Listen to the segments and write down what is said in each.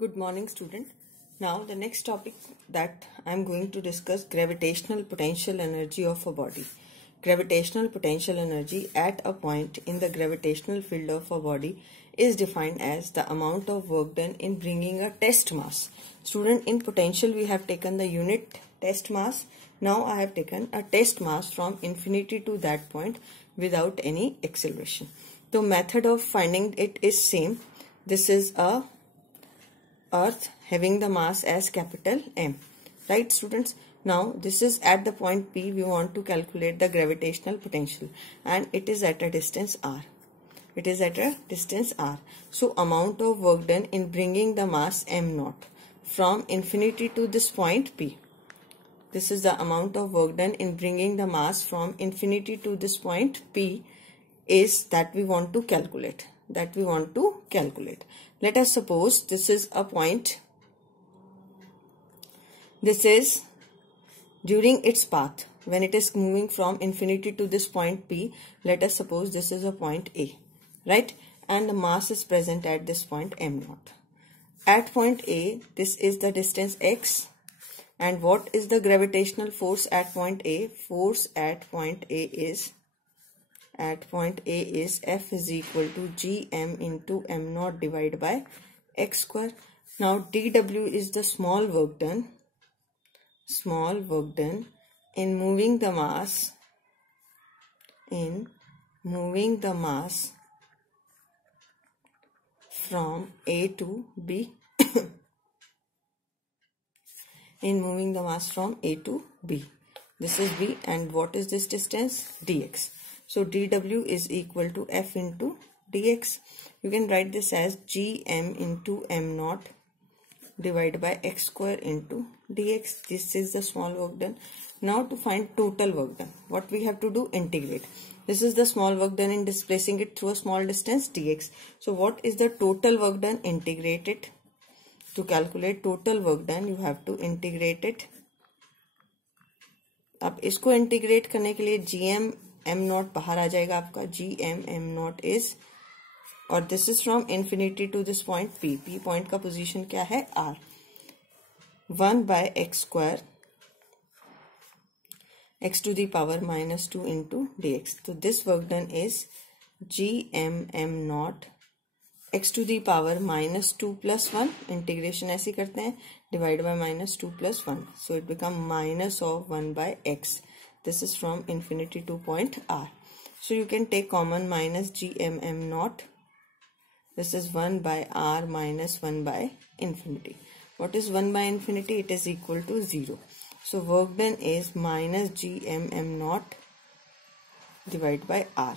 Good morning, student. Now the next topic that I am going to discuss, gravitational potential energy of a body. Gravitational potential energy at a point in the gravitational field of a body is defined as the amount of work done in bringing a test mass. Student, in potential we have taken the unit test mass. Now I have taken a test mass from infinity to that point without any acceleration. The method of finding it is same. This is a Earth having the mass as capital M. Right, students? Now this is at the point P. We want to calculate the gravitational potential and it is at a distance R. It is at a distance R. So amount of work done in bringing the mass M naught from infinity to this point P. This is the amount of work done in bringing the mass from infinity to this point P is that we want to calculate. Let us suppose this is a point. This is during its path when it is moving from infinity to this point P. Let us suppose this is a point A, right? And the mass is present at this point M naught. At point A, this is the distance x. And what is the gravitational force at point A? Force at point A is F is equal to gm into m naught divided by x square. Now dW is the small work done in moving the mass from A to B. In moving the mass from A to B. This is B, and what is this distance? Dx. So dW is equal to F into dx. You can write this as gm into m naught divided by x square into dx. This is the small work done. Now to find total work done, what we have to do? Integrate. This is the small work done in displacing it through a small distance dx. So what is the total work done? Integrate it. To calculate total work done, you have to integrate it. अब इसको integrate करने के लिए gm m naught बाहर आ जाएगा आपका. gm m naught is, और this is from infinity to this point P. P point का पोजीशन क्या है? R. 1 by x square x to the power minus 2 into dx. तो this work done is gm m naught x to the power minus 2 plus 1, integration ऐसे करते हैं, divided by minus 2 plus 1. So it become minus of 1 by x. This is from infinity to point R. So you can take common minus gm m naught. This is 1 by R minus 1 by infinity. What is 1 by infinity? It is equal to 0. So work done is minus gm m naught divided by R.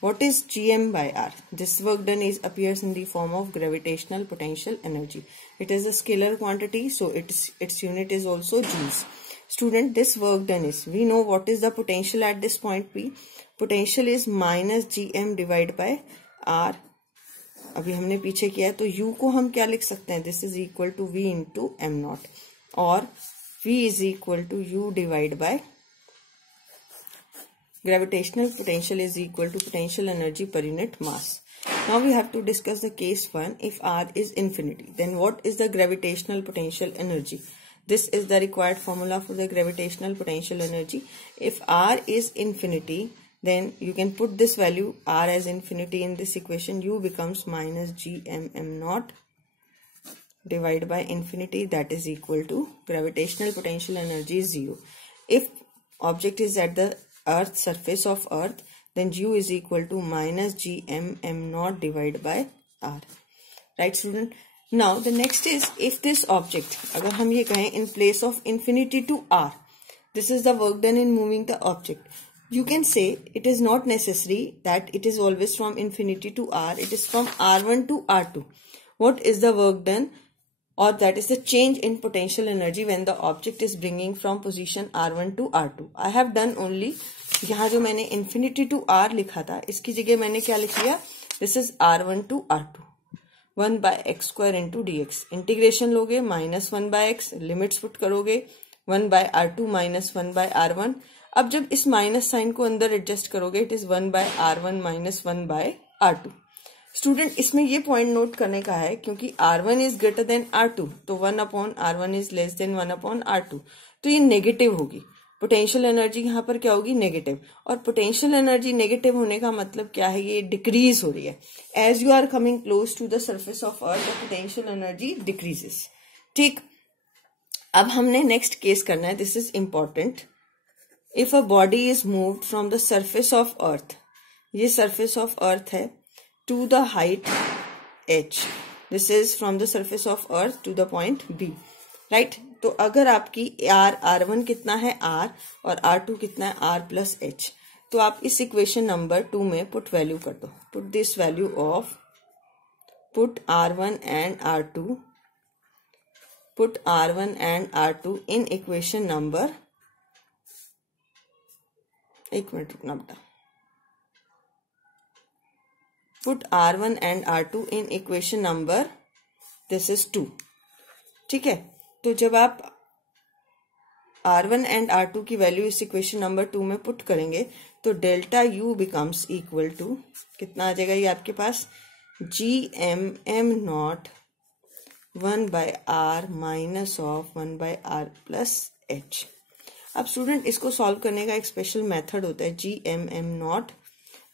What is gm by R? This work done appears in the form of gravitational potential energy. It is a scalar quantity, so its unit is also joules. Student, this work done is, we know what is the potential at this point P. Potential is minus gm divided by R. अभी हमने पीछे किया है, तो U को हम क्या लिख सकते हैं? This is equal to V into m naught, और V is equal to U divided by gravitational potential is equal to potential energy per unit mass. Now we have to discuss the case 1. If R is infinity, then what is the gravitational potential energy? This is the required formula for the gravitational potential energy. If R is infinity, then you can put this value R as infinity in this equation. U becomes minus gm m naught divided by infinity, that is equal to gravitational potential energy is 0. If object is at the Earth, surface of Earth, then U is equal to minus gm m naught divided by R. Right, student? Now the next is, if this object, अगर हम ये कहें in place of infinity to R, this is the work done in moving the object. You can say it is not necessary that it is always from infinity to R. It is from R1 to R2. What is the work done? Or that is the change in potential energy when the object is bringing from position R1 to R2. I have done only, यहाँ जो मैंने infinity to R लिखा था, इसकी जगह मैंने क्या लिख लिया? This is R1 to R2. 1 by x square into dx. Integration लोगे minus 1 by x, limits put करोगे 1 by R2 minus 1 by R1. अब जब इस माइनस साइन को अंदर एडजस्ट करोगे, it is 1 by R1 minus 1 by R2. Student इसमें ये पॉइंट नोट करने का है, क्योंकि R1 is greater than R2, तो 1/R1 is less than 1/R2, तो ये नेगेटिव होगी। पोटेंशियल एनर्जी यहाँ पर क्या होगी? नेगेटिव। और पोटेंशियल एनर्जी नेगेटिव होने का मतलब क्या है? ये डिक्रीज हो रही है। As you are coming close to the surface of earth, the potential energy decreases. ठीक, अब हमने नेक्स्ट केस करना है, this is important. If a body is moved from the surface of earth, ये सर्फेस ऑफ अर्थ है, to the height h, this is from the surface of earth to the point B, right? तो अगर आपकी R1 कितना है R और R2 कितना है R प्लस H, तो आप इस इक्वेशन नंबर 2 में पुट वैल्यू कर दो। Put this value of, put R1 and R2, put R1 and R2 in equation number, एक मिनट रुकना बेटा, put R1 and R2 in equation number, this is 2, ठीक है। तो जब आप R1 and R2 की वैल्यू इस इक्वेशन नंबर 2 में पुट करेंगे तो delta U becomes equal to कितना आ जाएगा? ये आपके पास GM not 1/R minus of 1/R plus H। अब स्टूडेंट इसको सॉल्व करने का एक स्पेशल मेथड होता है, GM not,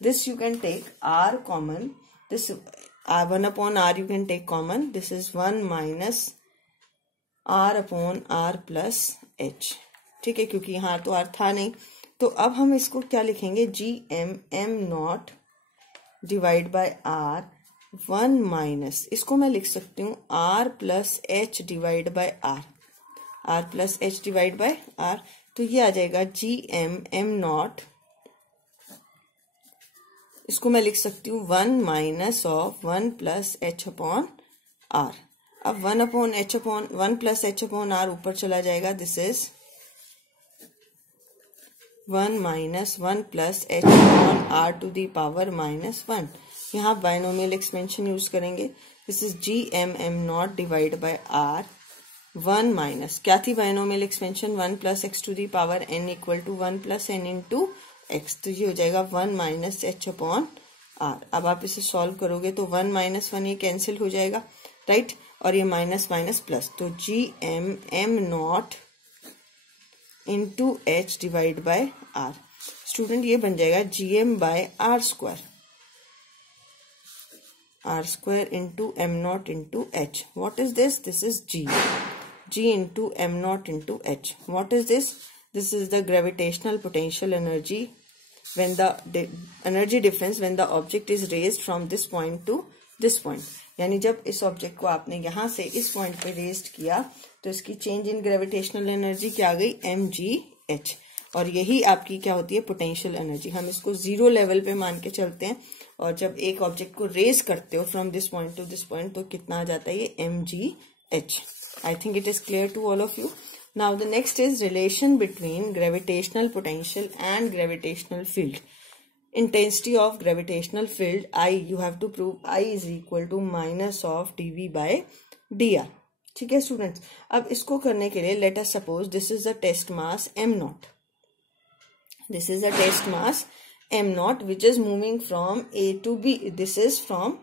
this you can take R common, this 1/R you can take common, this is 1 minus R/R plus H, ठीक है, क्योंकि यहाँ तो R था नहीं। तो अब हम इसको क्या लिखेंगे? GM not divide by R, 1 minus, इसको मैं लिख सकती हूँ R plus H divide by R, R plus H divide by R, तो ये आ जाएगा GM नॉट, इसको मैं लिख सकती हूँ 1 minus of 1 plus H upon R। अब 1 प्लस H अपॉन R ऊपर चला जाएगा, this is 1 minus 1 plus H upon R to the power minus 1। यहाँ बाइनोमियल एक्सपेंशन यूज करेंगे, this is GM not divide by R, 1 minus, क्या थी binomial expansion? 1 plus x to the power n equal to 1 plus n into x, तो ये हो जाएगा 1 minus H upon R। अब आप इसे सॉल्व करोगे तो 1 माइनस 1 ये कैंसिल हो जाएगा, राइट, और ये माइनस माइनस प्लस, तो GM not into H divide by R। Student ये बन जाएगा GM by R square into M not into H। What is this? This is G into M not into H। What is this? This is the gravitational potential energy when the energy difference when the object is raised from this point to this point। यानी जब इस object को आपने यहाँ से इस point पे raised किया तो इसकी चेंज इन ग्रेविटेशनल एनर्जी क्या आ गई? mgh। और यही आपकी क्या होती है? Potential energy. हम इसको 0 लेवल पे मान के चलते हैं, और जब एक ऑब्जेक्ट को रेज करते हो from this point to this point तो कितना आ जाता है? ये mgh। I think it is clear to all of you. Now the next is relation between gravitational potential and gravitational field. Intensity of gravitational field I, you have to prove I is equal to minus of dV by dr। ठीक है students, अब इसको करने के लिए let us suppose this is the test mass m naught, this is the test mass m naught which is moving from A to B, this is from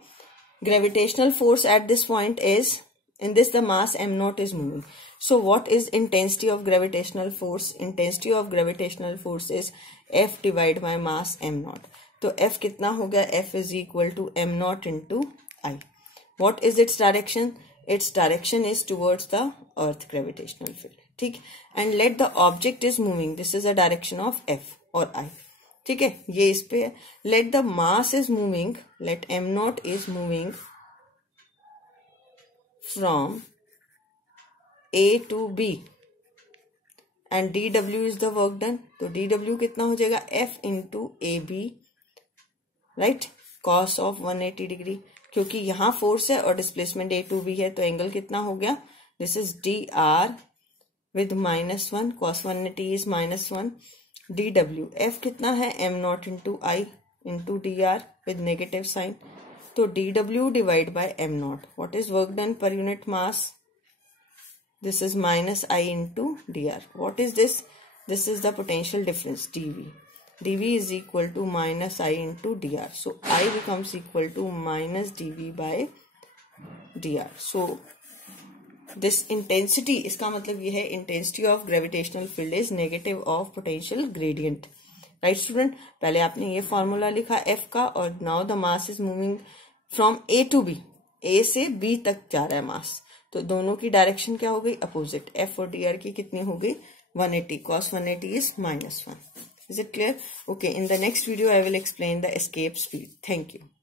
gravitational force at this point is, in this the mass m naught is moving। So what is intensity of gravitational force? Intensity of gravitational force is F divided by mass m naught। तो F कितना हो गया? F is equal to m naught into I। What is its direction? Its direction is towards the earth gravitational field, ठीक। And let the object is moving, this is the direction of F और I, ठीक है, ये इस पे। Let the mass is moving, let m naught is moving from A to B and dW is the work done। तो dW कितना हो जाएगा? F into AB, right, cos of 180 degree, क्योंकि यहाँ फोर्स है और डिस्प्लेसमेंट A to B है, तो एंगल कितना हो गया? This is dr with -1, cos 180 is -1, dW F कितना है? m naught into I into dr with negative sign, तो dW divide by m naught। What is work done per unit mass? This is minus I into dr। What is this? This is the potential difference dV। dv is equal to minus I into dr. So I becomes equal to minus dv by dr. So this intensity, इसका मतलब ये है intensity of gravitational field is negative of potential gradient. Right student, पहले आपने ये formula लिखा F का, और now the mass is moving from A to B, A से B तक जा रहा है मास, तो दोनों की डायरेक्शन क्या हो गई, अपोजिट. F और dr की कितनी हो गई, 180. cos 180 is -1. Is it clear? Okay, in the next video I will explain the escape speed. Thank you.